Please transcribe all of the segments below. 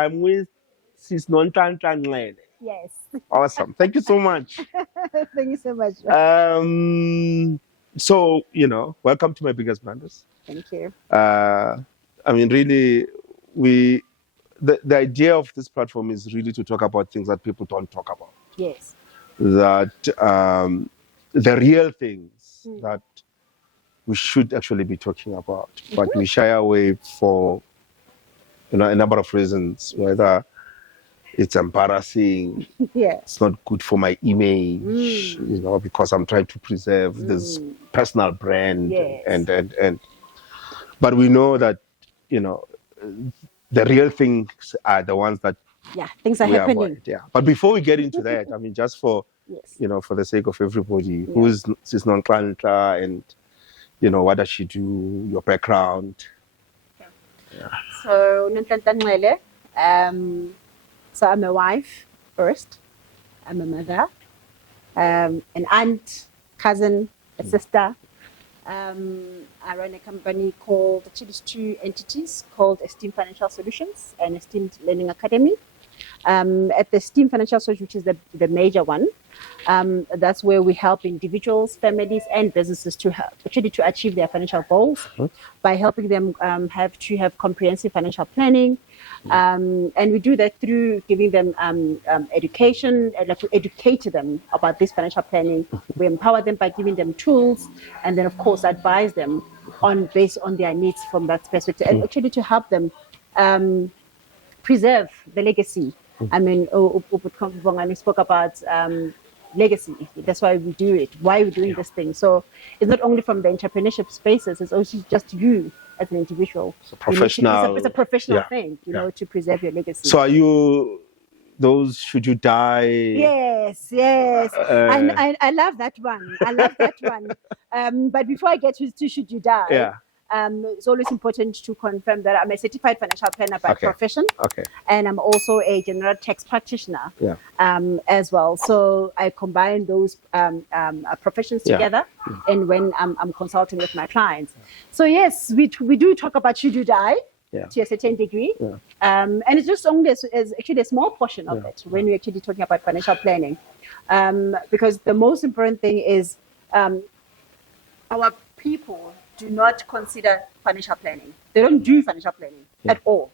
I'm with Sis Nonhlanhla Nxele. Yes. Awesome. Thank you so much. Thank you so much. So, welcome to my biggest Blunders. Thank you. Really, the idea of this platform is really to talk about things that people don't talk about. Yes. That the real things that we should actually be talking about, but we shy away for a number of reasons, whether it's embarrassing, it's not good for my image, because I'm trying to preserve this personal brand, and but we know that the real things are the ones that things are happening. Avoid, but before we get into that, just for for the sake of everybody, who's Sis Nonhlanhla, and what does she do, your background? So Nonhlanhla Nxele, so I'm a wife first, I'm a mother, an aunt, cousin, a sister. I run a company called, actually it's two entities, called Esteemed Financial Solutions and Esteemed Learning Academy. At the Esteemed Financial Solutions, which is the major one, that's where we help individuals, families, and businesses to achieve their financial goals by helping them have comprehensive financial planning. And we do that through giving them education, to educate them about this financial planning. We empower them by giving them tools, and then of course advise them based on their needs from that perspective, and actually to help them preserve the legacy. We spoke about legacy. That's why we do it. Why we're doing this thing. So it's not only from the entrepreneurship spaces, it's also just you as an individual. It's a professional. It's a professional thing, to preserve your legacy. So are you those should you die? Yes. I love that one. But before I get to should you die, it's always important to confirm that I'm a certified financial planner by profession, and I'm also a general tax practitioner as well. So I combine those professions together, and when I'm consulting with my clients. So yes, we do talk about should you die to a certain degree, and it's just only as actually a small portion of it when we're actually talking about financial planning, because the most important thing is our people do not consider financial planning. They don't do financial planning at all,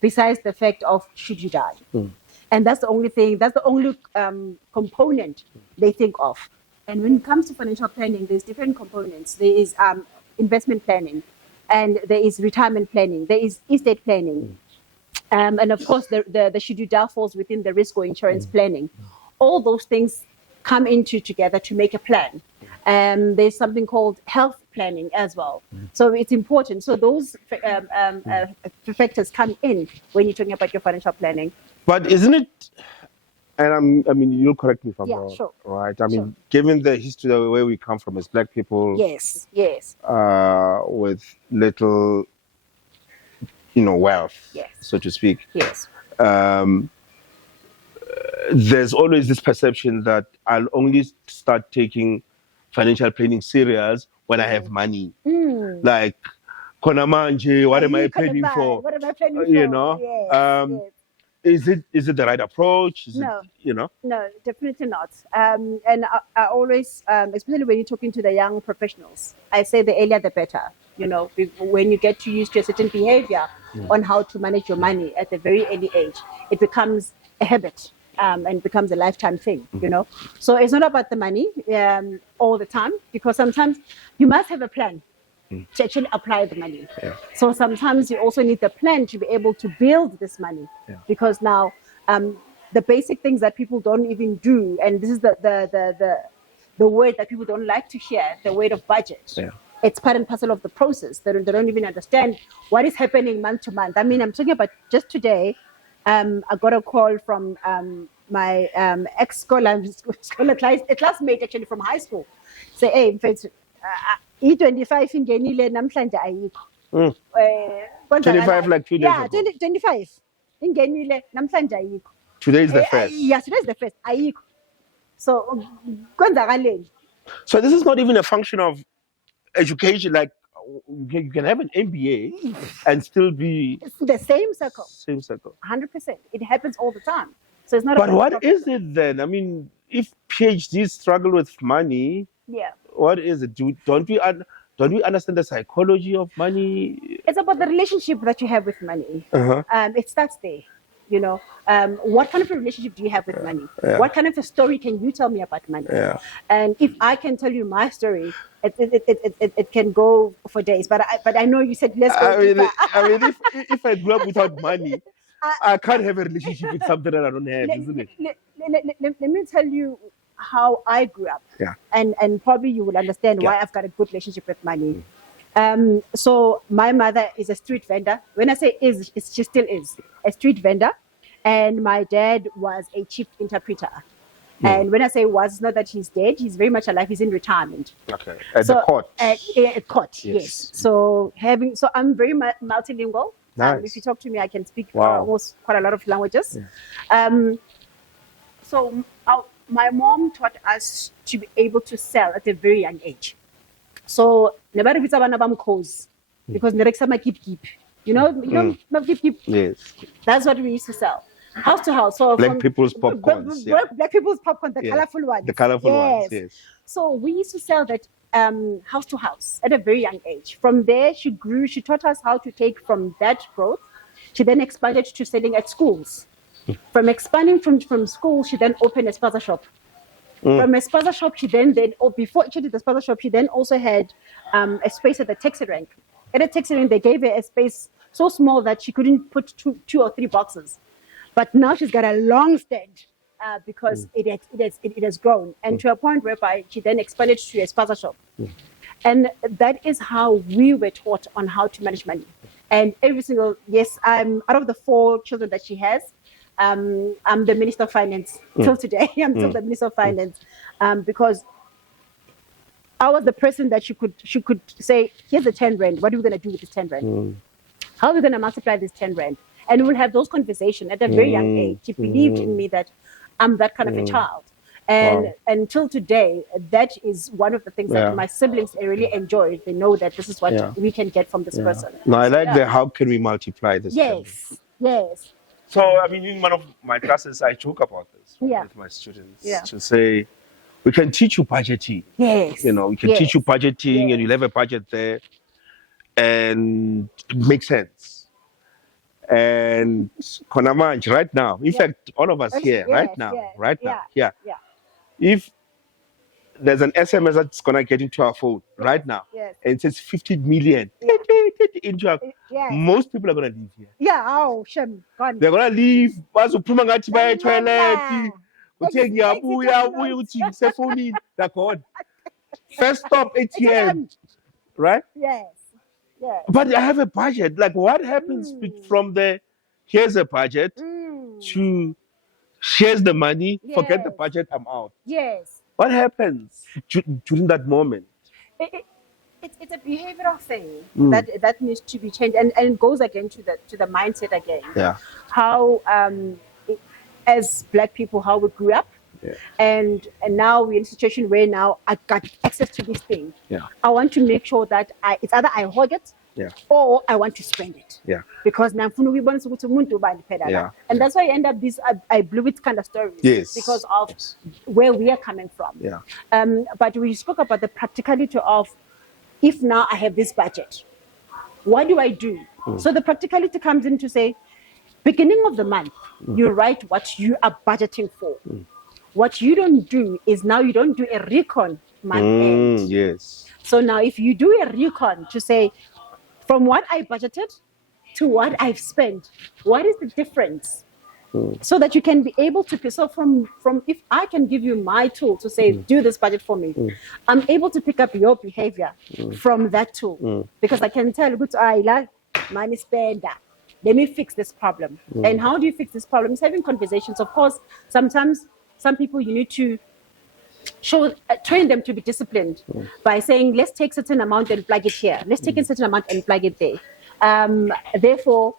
besides the fact of should you die. And that's the only thing, that's the only component they think of. And when it comes to financial planning, there's different components. There is investment planning, and there is retirement planning, there is estate planning. And of course, the should you die falls within the risk or insurance planning. All those things come into together to make a plan. There's something called health planning as well. So it's important. So those factors come in when you're talking about your financial planning. But isn't it, and you'll correct me if I'm wrong, sure. right? Given the history of where we come from as Black people, yes, with little, wealth, so to speak. Yes. There's always this perception that I'll only start taking financial planning serious when I have money. Like, Kona manje, what am I planning for? What am I planning for? Is it the right approach? No. No, definitely not. And I always, especially when you're talking to the young professionals, I say the earlier the better. When you get to use to a certain behavior on how to manage your money at a very early age, it becomes a habit. And becomes a lifetime thing, So it's not about the money all the time, because sometimes you must have a plan to actually apply the money. So sometimes you also need the plan to be able to build this money, because now the basic things that people don't even do, and this is the word that people don't like to hear, the word of budget. It's part and parcel of the process. They don't even understand what is happening month to month. I'm talking about just today. I got a call from my a classmate actually from high school. Say, hey, in fact, E25 ingenile namhlanje ayikho. 25 like 2 days ago. 25 ingenile namhlanje ayikho. Today is the first. Yes, today is the first. Ayikho. So kwenzakaleni? So this is not even a function of education. Like, you can have an MBA and still be the same circle. Same circle. 100%. It happens all the time. So it's not. But what is it then? I mean, if PhDs struggle with money, what is it? Don't we understand the psychology of money? It's about the relationship that you have with money. It starts there. You know, what kind of a relationship do you have with money? What kind of a story can you tell me about money? And if I can tell you my story, it can go for days. But I know you said let's go. I mean, if I grew up without money, I can't have a relationship with something that I don't have, isn't it? Let me tell you how I grew up. And probably you will understand why I've got a good relationship with money. So my mother is a street vendor. When I say is, she still is a street vendor. And my dad was a chief interpreter. And when I say was, it's not that he's dead. He's very much alive. He's in retirement. Okay. At the court. At court, yes. So I'm very multilingual. Nice. If you talk to me, I can speak almost quite a lot of languages. So my mom taught us to be able to sell at a very young age. So never because keep. You know, keep. Yes. That's what we used to sell. House to house. So black people's popcorn. Black people's popcorn, the colorful ones. The colorful ones, yes. So we used to sell that house to house at a very young age. From there, she grew. She taught us how to take from that growth. She then expanded to selling at schools. From expanding from school, she then opened a spaza shop. From a spaza shop, she then before she did the spaza shop, she then also had a space at the taxi rank. At a taxi rank, they gave her a space so small that she couldn't put two or three boxes. But now she's got a long stand because it has grown, and to a point whereby she then expanded to a spaza shop. And that is how we were taught on how to manage money. And every single, I'm out of the 4 children that she has, I'm the Minister of Finance till today. I'm still the Minister of Finance because I was the person that she could say, here's the 10 rand. What are we going to do with this 10 rand? How are we going to multiply this 10 rand? And we'll have those conversations at a very young age. She believed in me that I'm that kind of a child. And until today, that is one of the things that my siblings really enjoy. They know that this is what we can get from this person. No, I like the how can we multiply this? Yes. So, I mean, in one of my classes, I joke about this with my students to say, we can teach you budgeting. Yes. You know, we can teach you budgeting and you'll have a budget there and it makes sense. And Konamanj, right now, in fact, all of us here, right now, if there's an SMS that's going to get into our phone right now, and it says 50 million into our most people are going to leave here. They're going to leave. First stop, ATM. Right? Yes. But I have a budget. Like, what happens from the here's a budget to here's the money, forget the budget, I'm out? Yes. What happens during that moment? It's a behavioral thing that needs to be changed, and it goes again to the mindset again. How as Black people, how we grew up. And now we're in a situation where now I got access to this thing. I want to make sure that it's either I hog it or I want to spend it. Because now and that's why I end up this I blew it kind of stories because of where we are coming from. But we spoke about the practicality of if now I have this budget, what do I do? So the practicality comes in to say, beginning of the month, you write what you are budgeting for. What you don't do is now you don't do a recon month end. So now if you do a recon to say, from what I budgeted to what I've spent, what is the difference? So that you can be able to, so from if I can give you my tool to say, do this budget for me, I'm able to pick up your behavior from that tool. Because I can tell, money spender. Let me fix this problem. And how do you fix this problem? It's having conversations. Of course, sometimes some people you need to train them to be disciplined by saying, let's take certain amount and plug it here. Let's take a certain amount and plug it there. Therefore,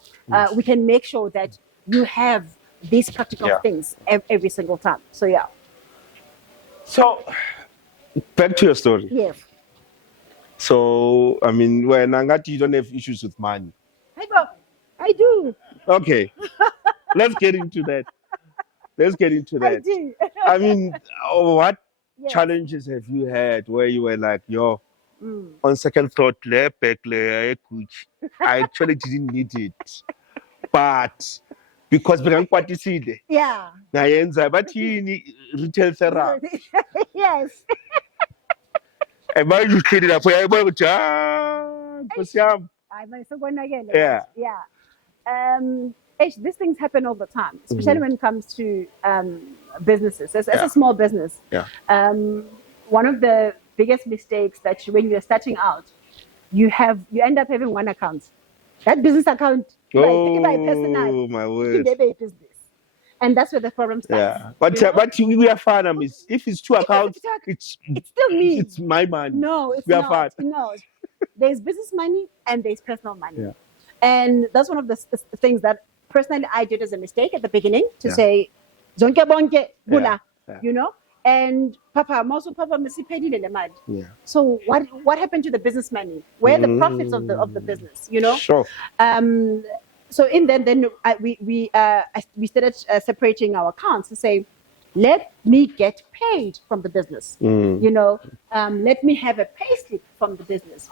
we can make sure that you have these practical things every single time. So, So, back to your story. So, I mean, when Angati, you don't have issues with money. I do. Okay. Let's get into that. I do. I mean, what challenges have you had where you were like, yo, on second thought, I actually didn't need it. But because yeah. but retail therapy. Yes. And why you clean it up? Yeah. These things happen all the time, especially when it comes to businesses. As a small business, one of the biggest mistakes that when you're starting out, you end up having one account. That business account, oh my word, business, and that's where the problem starts. Yeah, but we are fine. I mean, if it's two accounts, it's still me. It's my money. No, it's not. No, there's business money and there's personal money, and that's one of the things that personally I did as a mistake at the beginning to say, "Zonke bonke bula," you know. And Papa, Missipedi le mad. So what happened to the business money? Where are the profits of the business? You know. Sure. So in then we started separating our accounts to say, let me get paid from the business. You know, let me have a payslip from the business,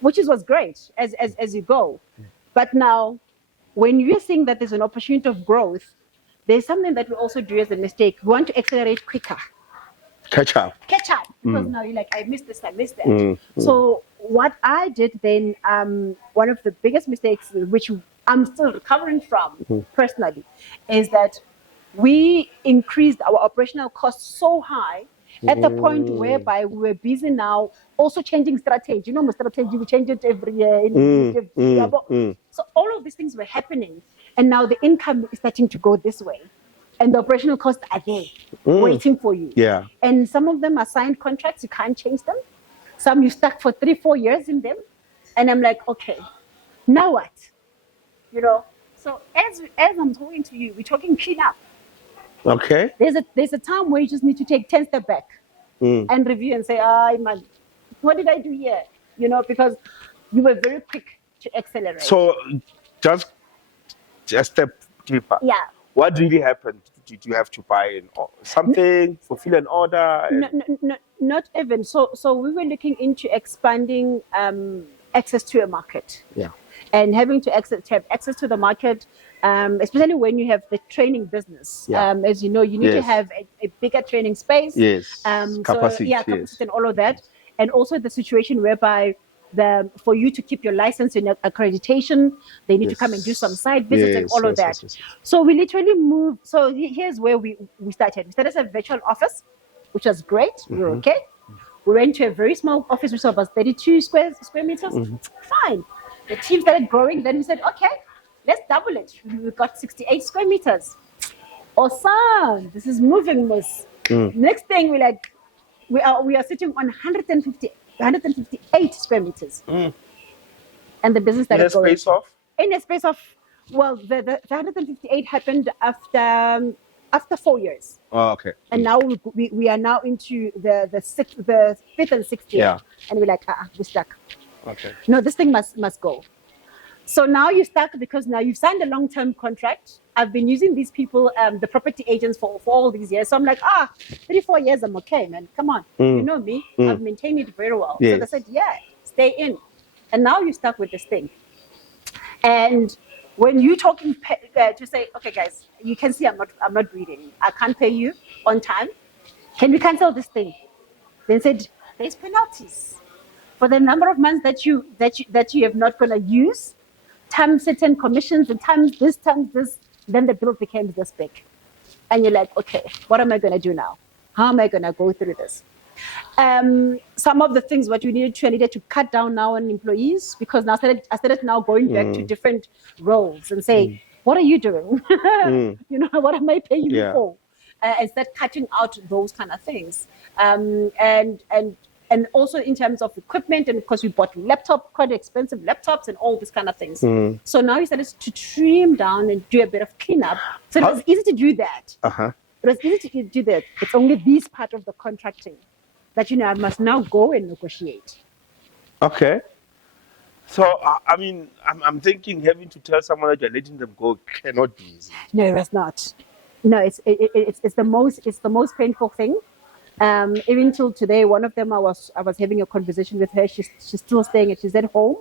which was great as you go. But now, when you're seeing that there's an opportunity of growth, there's something that we also do as a mistake. We want to accelerate quicker. Catch up. Because now you're like, I missed this, I missed that. So what I did then, one of the biggest mistakes, which I'm still recovering from personally, is that we increased our operational costs so high at the point whereby we were busy now also changing strategy. You know, strategy, we change it every year. So all of these things were happening. And now the income is starting to go this way. And the operational costs are there, waiting for you. Yeah. And some of them are signed contracts, you can't change them. Some you stuck for 3-4 years in them. And I'm like, okay, now what? You know? So as I'm talking to you, we're talking clean up. Okay. There's a time where you just need to take 10 steps back and review and say, man, what did I do here? You know, because you were very quick to accelerate. So just a step deeper. Yeah. What really happened? Did you have to buy something, fulfill an order? No, not even. So we were looking into expanding access to a market. Yeah. And having to have access to the market, especially when you have the training business. As you know, you need to have a bigger training space. Yes. Capacity. Capacity and all of that. And also the situation whereby for you to keep your license and accreditation, they need to come and do some site visits and all of that. Yes. So we literally moved. So here's where we started. We started as a virtual office, which was great. We were okay. We went to a very small office, which was about 32 square meters. Fine. The team started growing. Then we said, okay, let's double it. We got 68 square meters. Awesome. This is moving, Miss. Next thing, we are sitting on 158 square meters. And the business started going. In a space of, well, the 158 happened after 4 years. Oh, okay. And now we are now into the fifth and sixth year. And we're like, we're stuck. Okay. No, this thing must go. So now you're stuck because now you've signed a long-term contract. I've been using these people, the property agents for all these years. So I'm like, 3-4 years, I'm okay, man. Come on. You know me. I've maintained it very well. Yes. So they said, yeah, stay in. And now you're stuck with this thing. And when you're talking to say, okay, guys, you can see I'm not reading. I can't pay you on time. Can we cancel this thing? They said, there's penalties for the number of months that you have not going to use. Times certain commissions and times this, then the bill became this big. And you're like, okay, what am I going to do now? How am I going to go through this? Some of the things what I needed to cut down now on employees, because now I started now going back to different roles and say, what are you doing? You know, what am I paying you for? And start cutting out those kind of things. And also in terms of equipment, and because we bought quite expensive laptops and all these kind of things. So now we started to trim down and do a bit of cleanup. So it was easy to do that. It was easy to do that. It's only this part of the contracting that, I must now go and negotiate. Okay. So, I mean, I'm thinking having to tell someone that you're letting them go cannot be easy. No, it's not. No, it's the most painful thing. Even till today, one of them I was having a conversation with her. She's still staying, and she's at home.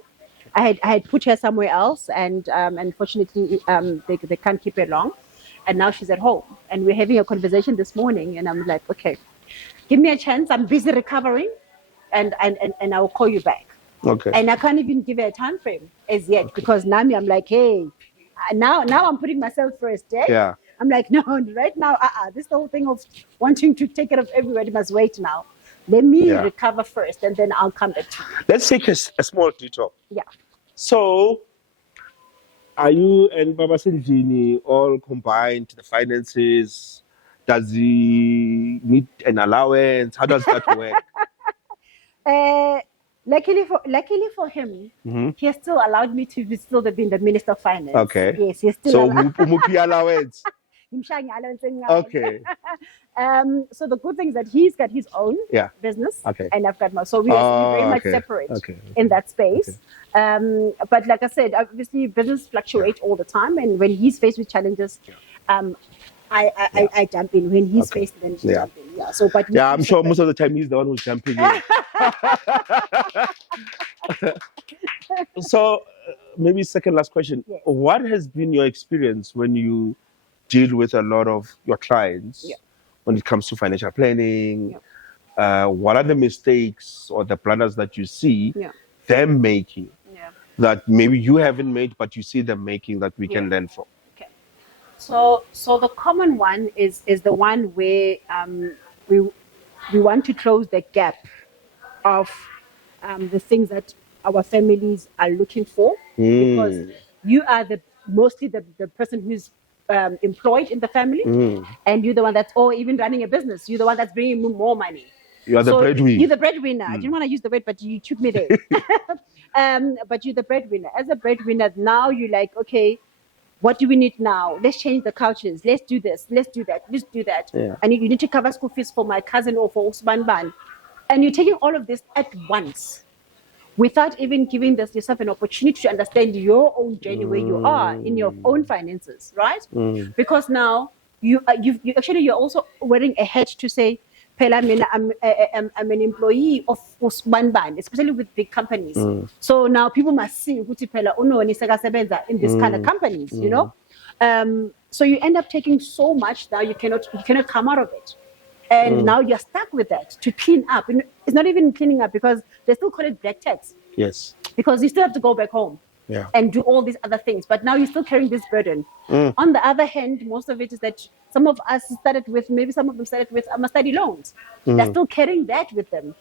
I had put her somewhere else, and unfortunately, they can't keep her long, and now she's at home. And we're having a conversation this morning, and I'm like, okay, give me a chance. I'm busy recovering, and I will call you back. Okay. And I can't even give her a time frame as yet, because now I'm like, hey, now I'm putting myself first. Yeah. I'm like, no, right now, this the whole thing of wanting to take care of everybody must wait now. Let me recover first, and then I'll come back to you. Let's take a small detour. Yeah. So, are you and Baba Senjini all combined the finances? Does he need an allowance? How does that work? Luckily for him, he has still allowed me to be still be the Minister of Finance. Okay. Yes, he's still. So, Mupi allowance. Okay. So the good thing is that he's got his own business, and I've got my. So we're very much separate in that space. Okay. But like I said, obviously business fluctuates all the time, and when he's faced with challenges, I jump in. When he's faced, then he jump in. Yeah. So, but I'm sure most of the time he's the one who's jumping in. So, maybe second last question. Yes. What has been your experience when you deal with a lot of your clients when it comes to financial planning? What are the mistakes or the blunders that you see them making that maybe you haven't made, but you see them making that we can learn from? Okay. So the common one is the one where we want to close the gap of the things that our families are looking for, because you are mostly the person who's employed in the family, and you're the one that's, or even running a business, you're the one that's bringing more money. You are the breadwinner. You're the breadwinner. I didn't want to use the word, but you took me there. But you're the breadwinner. As a breadwinner, now you're like, okay, what do we need now? Let's change the cultures. Let's do this. Let's do that. Let's do that. Yeah. And you need to cover school fees for my cousin or for Usman Ban. And you're taking all of this at once, without even giving yourself an opportunity to understand your own journey, where you are in your own finances, right? Because now you're also wearing a hat to say, I'm an employee of Usman Ban, especially with big companies. So now people must see in this kind of companies, you know. So you end up taking so much now you cannot come out of it. And now you're stuck with that to clean up. And it's not even cleaning up, because they still call it black tax. Yes. Because you still have to go back home and do all these other things. But now you're still carrying this burden. On the other hand, most of it is that some of us started with, maybe some of them started with study loans. They're still carrying that with them.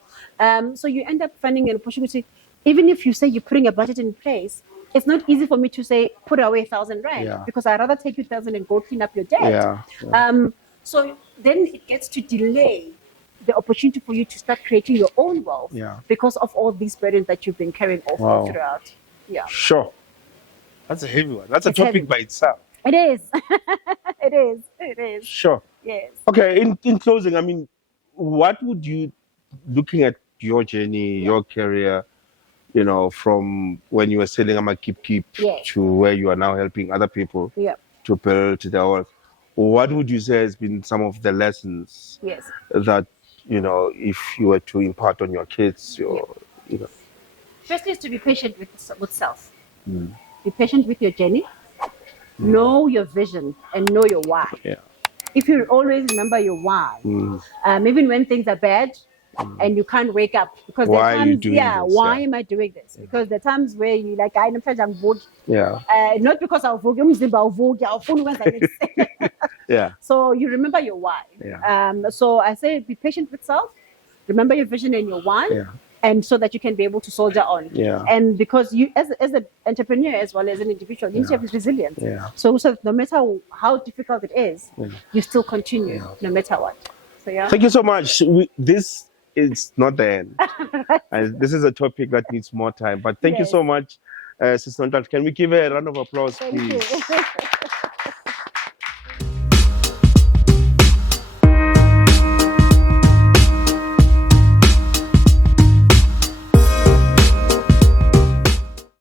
So you end up finding an opportunity. Even if you say you're putting a budget in place, it's not easy for me to say, put away 1,000 rand, because I'd rather take you 1,000 and go clean up your debt. So then it gets to delay the opportunity for you to start creating your own wealth because of all these burdens that you've been carrying over throughout. Yeah. Sure. That's a heavy one. That's a topic by itself. It is. It is. Sure. Yes. Okay. In closing, I mean, what would you, looking at your journey, your career, you know, from when you were selling keep to where you are now helping other people to build their wealth, what would you say has been some of the lessons that, you know, if you were to impart on your kids, you know? Firstly, is to be patient with self. Be patient with your journey. Know your vision and know your why. If you always remember your why, even when things are bad and you can't wake up, because why there are times, why am I doing this? Because there are times where you like, not because I'll vote, So you remember your why. So I say be patient with self, remember your vision and your why, and so that you can be able to soldier on. And because you, as an entrepreneur as well as an individual, you need to have resilience. So no matter how difficult it is, you still continue no matter what. So Thank you so much. This is not the end. This is a topic that needs more time. But thank you so much, Sister Nonhlanhla. Can we give her a round of applause, please? Thank you.